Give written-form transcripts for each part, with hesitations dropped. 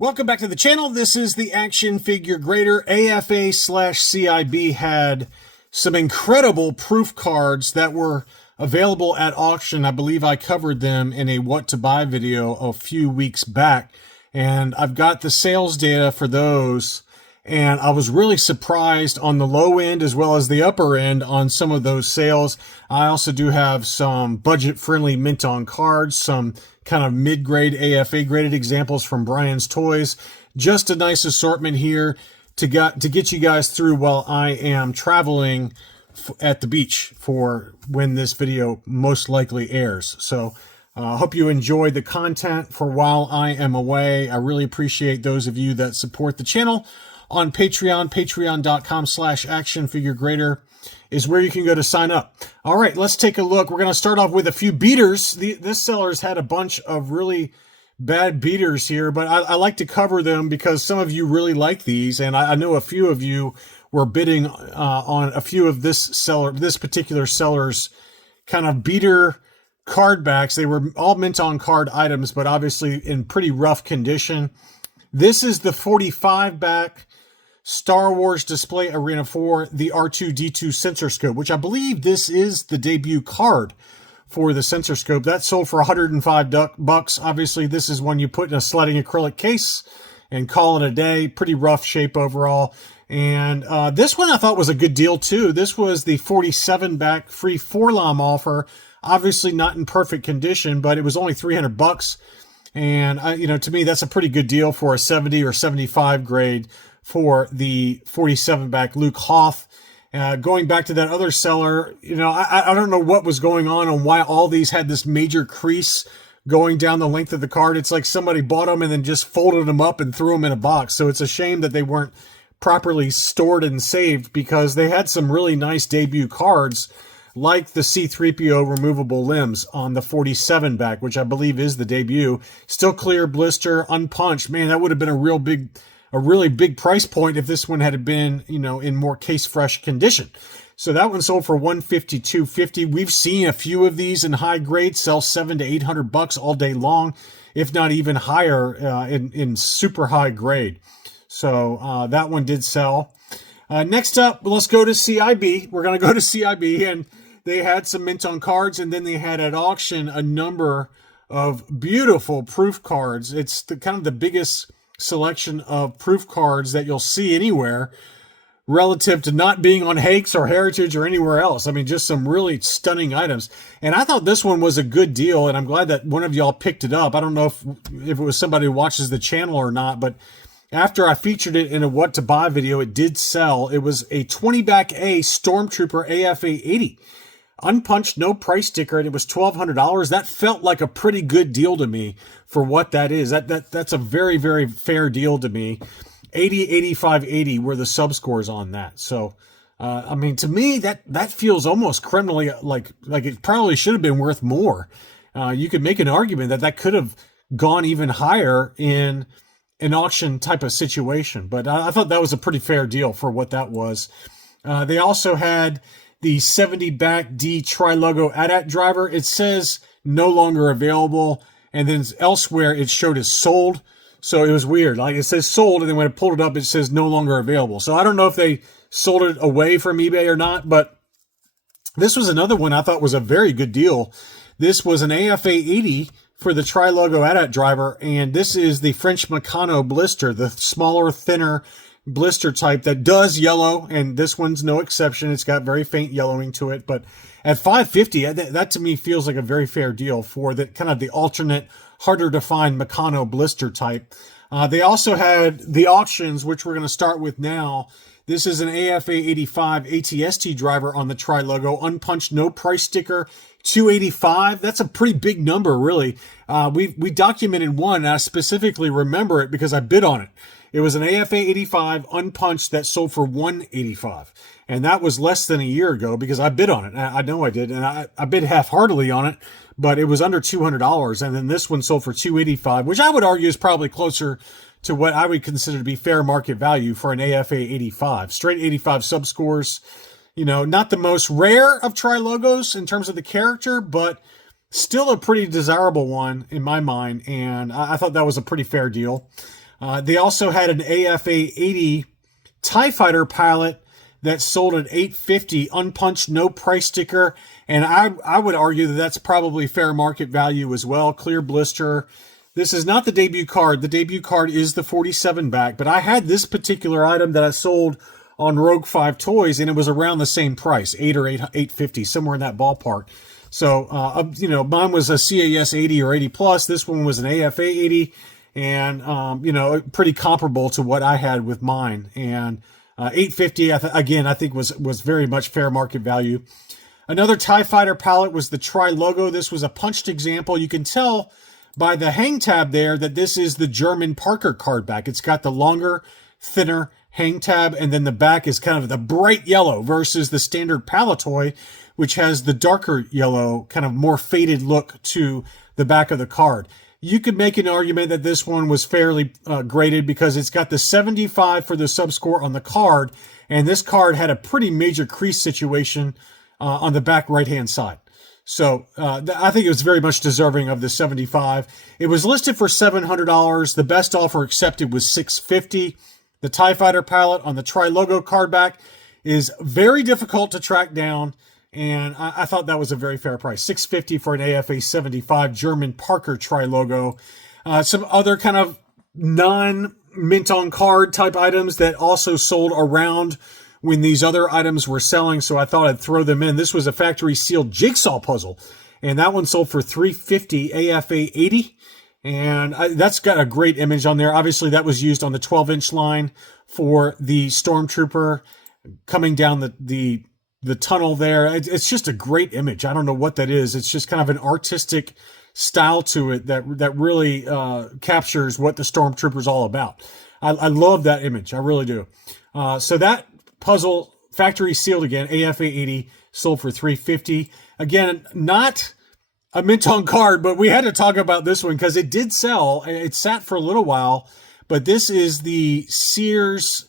Welcome back to the channel. This is the Action Figure Grader. AFA/CIB had some incredible proof cards that were available at auction. I believe I covered them in a what to buy video a few weeks back. And I've got the sales data for those. And I was really surprised on the low end as well as the upper end on some of those sales. I also do have some budget-friendly mint on cards, some kind of mid-grade AFA graded examples from Brian's Toys. Just a nice assortment here to get you guys through while I am traveling at the beach for when this video most likely airs. So I hope you enjoyed the content for while I am away. I really appreciate those of you that support the channel on Patreon. Patreon.com/actionfiguregrader is where you can go to sign up. All right, let's take a look. We're going to start off with a few beaters. This seller's had a bunch of really bad beaters here, but I like to cover them because some of you really like these, and I know a few of you were bidding on a few of this particular seller's kind of beater card backs. They were all mint on card items, but obviously in pretty rough condition. This is the 45 back Star Wars Display Arena 4, the R2-D2 sensor scope, which I believe this is the debut card for the sensor scope. That sold for $105. Obviously, this is one you put in a sledding acrylic case and call it a day. Pretty rough shape overall. And this one I thought was a good deal too. This was the 47 back free 4-lam offer. Obviously not in perfect condition, but it was only $300. And to me, that's a pretty good deal for a 70 or 75 grade for the 47 back Luke Hoth. Going back to that other seller, I don't know what was going on and why all these had this major crease going down the length of the card. It's like somebody bought them and then just folded them up and threw them in a box. So it's a shame that they weren't properly stored and saved, because they had some really nice debut cards like the C-3PO removable limbs on the 47 back, which I believe is the debut. Still clear, blister, unpunched. Man, that would have been a really big price point if this one had been, in more case fresh condition. So that one sold for $152.50. We've seen a few of these in high grade sell $700 to $800 all day long, if not even higher in super high grade. So that one did sell. Next up, let's go to CIB. We're going to go to CIB, and they had some mint on cards, and then they had at auction a number of beautiful proof cards. It's kind of the biggest selection of proof cards that you'll see anywhere relative to not being on Hakes or Heritage or anywhere else. I mean, just some really stunning items. And I thought this one was a good deal, and I'm glad that one of y'all picked it up. I don't know if it was somebody who watches the channel or not, but after I featured it in a what to buy video, it did sell. It was a 20 back A Stormtrooper AFA 80. Unpunched, no price sticker, and it was $1,200. That felt like a pretty good deal to me for what that is. That's a very, very fair deal to me. 80, 85, 80 were the sub scores on that. So, to me, that feels almost criminally like it probably should have been worth more. You could make an argument that could have gone even higher in an auction type of situation, but I thought that was a pretty fair deal for what that was. They also had the 70 back D tri-logo AT-AT driver. It says no longer available, and then elsewhere it showed as sold. So it was weird. Like, it says sold, and then when I pulled it up, it says no longer available. So I don't know if they sold it away from eBay or not, but this was another one I thought was a very good deal. This was an AFA 80 for the tri-logo AT-AT driver, and this is the French Meccano blister, the smaller, thinner blister type that does yellow, and this one's no exception. It's got very faint yellowing to it, but at $550, that to me feels like a very fair deal for the kind of the alternate, harder to find Meccano blister type. They also had the auctions, which we're going to start with now. This is an AFA 85 ATST driver on the tri-logo, unpunched, no price sticker, $285. That's a pretty big number, really. We documented one, and I specifically remember it because I bid on it. It was an AFA 85 unpunched that sold for $185. And that was less than a year ago because I bid on it. I know I did. And I bid half-heartedly on it, but it was under $200. And then this one sold for $285, which I would argue is probably closer to what I would consider to be fair market value for an AFA 85. Straight 85 subscores. Not the most rare of tri-logos in terms of the character, but still a pretty desirable one in my mind. And I thought that was a pretty fair deal. They also had an AFA 80 TIE Fighter pilot that sold at $850, unpunched, no price sticker. And I would argue that that's probably fair market value as well. Clear blister. This is not the debut card. The debut card is the 47 back, but I had this particular item that I sold on Rogue 5 Toys, and it was around the same price, $850, somewhere in that ballpark. So, mine was a CAS 80 or 80 plus. This one was an AFA 80, and, pretty comparable to what I had with mine. And $850, I think was very much fair market value. Another TIE Fighter palette was the Tri-Logo. This was a punched example. You can tell by the hang tab there that this is the German Parker card back. It's got the longer, thinner hang tab, and then the back is kind of the bright yellow versus the standard Palitoy, which has the darker yellow, kind of more faded look to the back of the card. You could make an argument that this one was fairly graded because it's got the 75 for the subscore on the card, and this card had a pretty major crease situation on the back right-hand side. So I think it was very much deserving of the 75. It was listed for $700. The best offer accepted was $650. The TIE Fighter palette on the Tri-Logo card back is very difficult to track down, and I thought that was a very fair price. $650 for an AFA 75 German Parker Tri-Logo. Some other kind of non-mint on card type items that also sold around when these other items were selling, so I thought I'd throw them in. This was a factory sealed Jigsaw Puzzle, and that one sold for $350 AFA 80, and that's got a great image on there. Obviously, that was used on the 12-inch line for the Stormtrooper coming down the tunnel there. It's just a great image. I don't know what that is. It's just kind of an artistic style to it that really captures what the Stormtrooper's all about. I love that image. I really do. So that puzzle, factory sealed again, AFA 80, sold for $350. Again, not a mint on card, but we had to talk about this one because it did sell. It sat for a little while, but this is the Sears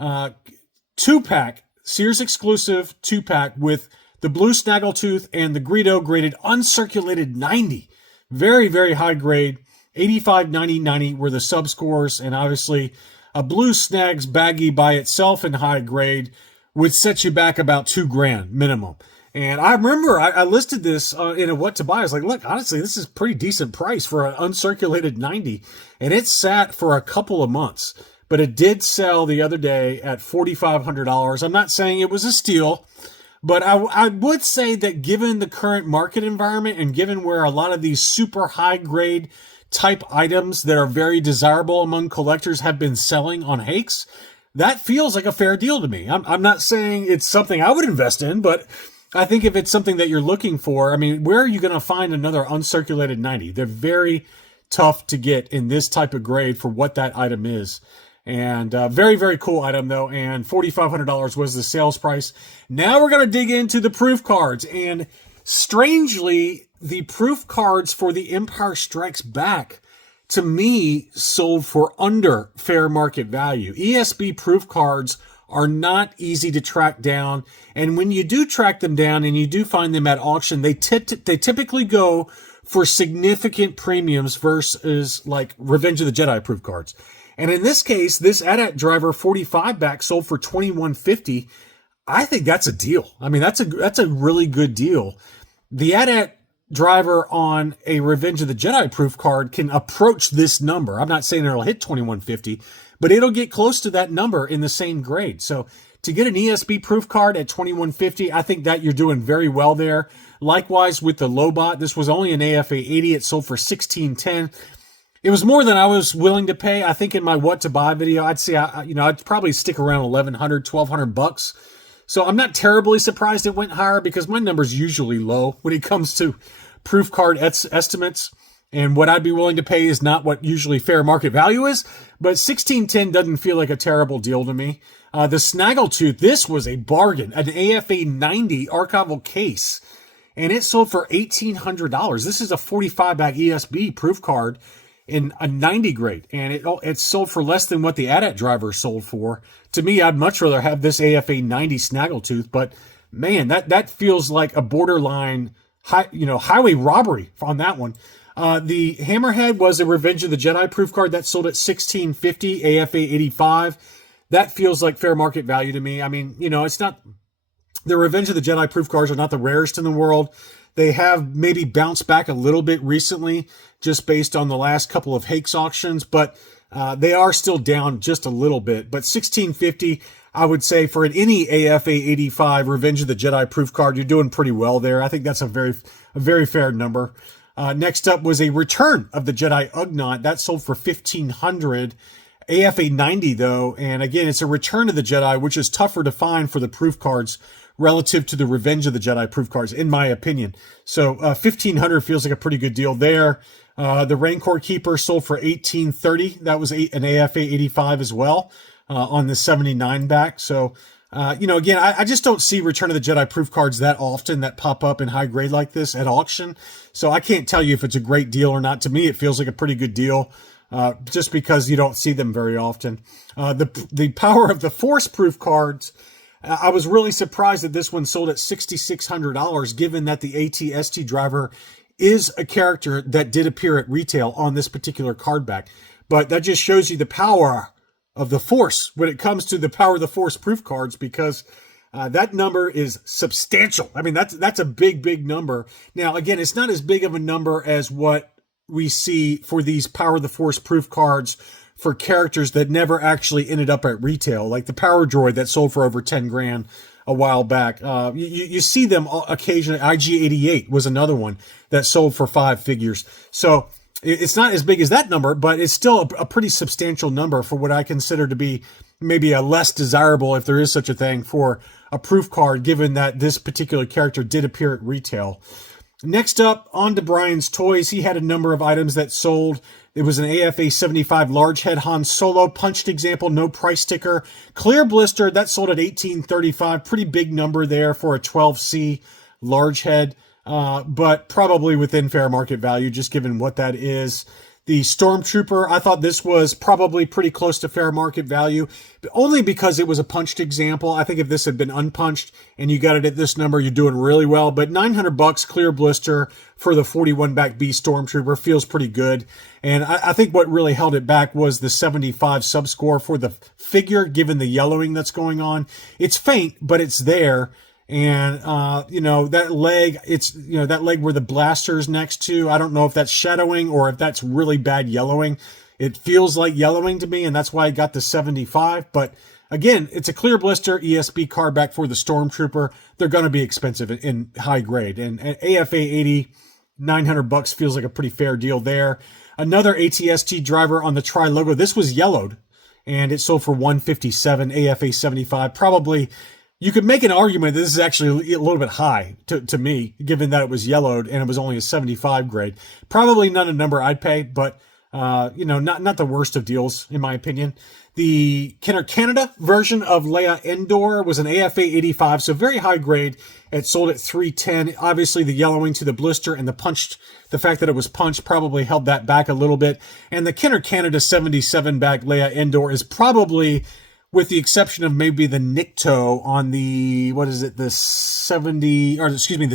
2-pack, Sears exclusive 2-pack with the blue snaggletooth and the Greedo graded uncirculated 90. Very, very high grade. 85, 90, 90 were the sub scores, and obviously a blue snags baggie by itself in high grade would set you back about $2,000 minimum. And I remember I listed this in a what to buy. I was like, look, honestly, this is a pretty decent price for an uncirculated 90. And it sat for a couple of months, but it did sell the other day at $4,500. I'm not saying it was a steal, but I would say that given the current market environment and given where a lot of these super high grade type items that are very desirable among collectors have been selling on Hakes, that feels like a fair deal to me. I'm not saying it's something I would invest in, but I think if it's something that you're looking for, I mean, where are you going to find another uncirculated 90? They're very tough to get in this type of grade for what that item is. And very, very cool item, though, and $4,500 was the sales price. Now we're going to dig into the proof cards, and strangely, the proof cards for the Empire Strikes Back, to me, sold for under fair market value. ESB proof cards are not easy to track down, and when you do track them down and you do find them at auction, they typically go for significant premiums versus like Revenge of the Jedi proof cards. And in this case, this AT-AT Driver 45 back sold for $2,150. I think that's a deal. I mean, that's a really good deal. The AT-AT Driver on a Revenge of the Jedi proof card can approach this number. I'm not saying it'll hit $2,150, but it'll get close to that number in the same grade. So to get an ESB proof card at $2,150, I think that you're doing very well there. Likewise with the Lobot, this was only an AFA 80. It sold for $1,610. It was more than I was willing to pay. I think in my what to buy video, I'd say I'd probably stick around $1,100, $1,200. So I'm not terribly surprised it went higher because my number's usually low when it comes to proof card estimates. And what I'd be willing to pay is not what usually fair market value is, but $1,610 doesn't feel like a terrible deal to me. The Snaggletooth, this was a bargain, an AFA 90 archival case, and it sold for $1,800. This is a 45-back ESB proof card in a 90 grade, and it sold for less than what the AT-AT Driver sold for. To me, I'd much rather have this AFA 90 Snaggletooth, but man, that feels like a borderline highway robbery on that one. The Hammerhead was a Revenge of the Jedi proof card that sold at $16.50, AFA 85. That feels like fair market value to me. I mean, it's not, the Revenge of the Jedi proof cards are not the rarest in the world. They have maybe bounced back a little bit recently, just based on the last couple of Hakes auctions, but they are still down just a little bit. But $16.50, I would say for any AFA 85 Revenge of the Jedi proof card, you're doing pretty well there. I think that's a very fair number. Next up was a Return of the Jedi Ugnaught. That sold for $1,500. AFA 90 though, and again, it's a Return of the Jedi, which is tougher to find for the proof cards relative to the Revenge of the Jedi proof cards, in my opinion. So $1,500 feels like a pretty good deal there. The Rancor Keeper sold for $1,830. That was an AFA 85 as well on the 79 back. So, again, I just don't see Return of the Jedi proof cards that often that pop up in high grade like this at auction. So I can't tell you if it's a great deal or not. To me, it feels like a pretty good deal. Just because you don't see them very often. The Power of the Force proof cards, I was really surprised that this one sold at $6,600, given that the AT-ST driver is a character that did appear at retail on this particular card back. But that just shows you the power of the Force when it comes to the Power of the Force proof cards, because that number is substantial. I mean, that's a big number. Now, again, it's not as big of a number as what we see for these Power of the Force proof cards for characters that never actually ended up at retail, like the Power Droid that sold for over 10 grand a while back. You see them occasionally. IG-88 was another one that sold for 5 figures. So it's not as big as that number, but it's still a pretty substantial number for what I consider to be maybe a less desirable, if there is such a thing, for a proof card, given that this particular character did appear at retail. Next up, on to Brian's Toys. He had a number of items that sold. It was an AFA 75 large head Han Solo, punched example, no price sticker. Clear blister, that sold at $18.35. Pretty big number there for a 12C large head, but probably within fair market value, just given what that is. The Stormtrooper, I thought this was probably pretty close to fair market value, but only because it was a punched example. I think if this had been unpunched and you got it at this number, you're doing really well. But $900 clear blister for the 41 back B Stormtrooper feels pretty good. And I think what really held it back was the 75 subscore for the figure, given the yellowing that's going on. It's faint, but it's there. And, that leg, that leg where the blaster's next to, I don't know if that's shadowing or if that's really bad yellowing. It feels like yellowing to me, and that's why I got the 75. But again, it's a clear blister ESB card back for the Stormtrooper. They're going to be expensive in high grade. And AFA 80, $900 feels like a pretty fair deal there. Another AT-ST driver on the Tri logo. This was yellowed, and it sold for $157, AFA 75. Probably, you could make an argument that this is actually a little bit high to me, given that it was yellowed and it was only a 75 grade. Probably not a number I'd pay, but not the worst of deals, in my opinion. The Kenner Canada version of Leia Endor was an AFA 85, so very high grade. It sold at $310. Obviously, the yellowing to the blister and the fact that it was punched probably held that back a little bit. And the Kenner Canada 77 back Leia Endor is probably, with the exception of maybe the Nikto on the, the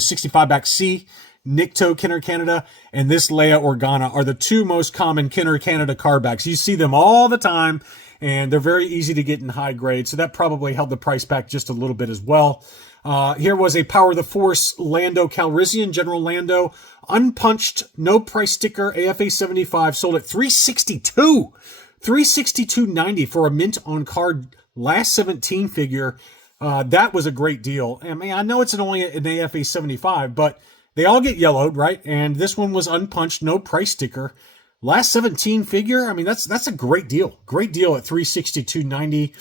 65 back C, Nikto Kenner Canada, and this Leia Organa are the two most common Kenner Canada card backs. You see them all the time, and they're very easy to get in high grade, so that probably held the price back just a little bit as well. Here was a Power of the Force Lando Calrissian, General Lando, unpunched, no price sticker, AFA 75, sold at $362. $362.90 for a mint on card last 17 figure. That was a great deal. I mean, I know it's only an AFA 75, but they all get yellowed, right? And this one was unpunched, no price sticker. Last 17 figure, I mean, that's a great deal. Great deal at $362.90.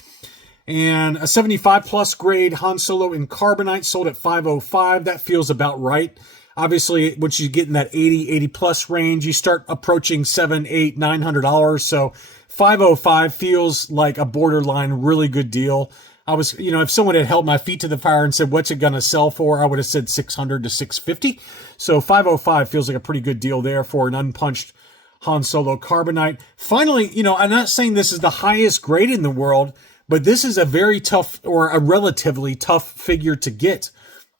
And a 75 plus grade Han Solo in Carbonite sold at $505. That feels about right. Obviously, once you get in that 80 plus range, you start approaching $700, $800, $900. So $505 feels like a borderline really good deal. I was, if someone had held my feet to the fire and said, what's it going to sell for? I would have said $600 to $650. So $505 feels like a pretty good deal there for an unpunched Han Solo Carbonite. Finally, I'm not saying this is the highest grade in the world, but this is a very tough, or a relatively tough figure to get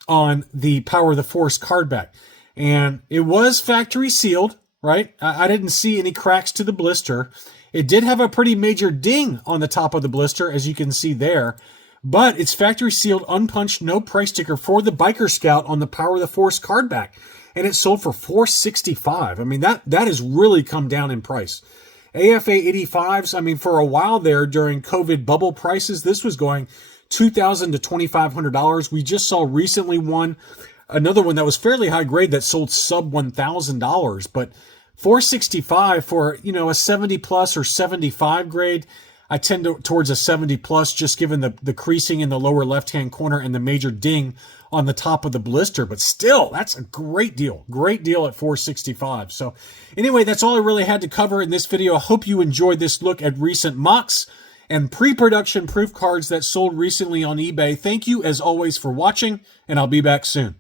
on the Power of the Force card back. And it was factory sealed. right? I didn't see any cracks to the blister. It did have a pretty major ding on the top of the blister, as you can see there, but it's factory sealed, unpunched, no price sticker for the Biker Scout on the Power of the Force card back. And it sold for $465. I mean, that has really come down in price. AFA 85s, I mean, for a while there during COVID bubble prices, this was going $2,000 to $2,500. We just saw recently another one that was fairly high grade that sold sub $1,000, but $465 for, a 70 plus or 75 grade. I tend towards a 70 plus, just given the creasing in the lower left-hand corner and the major ding on the top of the blister. But still, that's a great deal. Great deal at $465. So anyway, that's all I really had to cover in this video. I hope you enjoyed this look at recent MOCs and pre-production proof cards that sold recently on eBay. Thank you, as always, for watching, and I'll be back soon.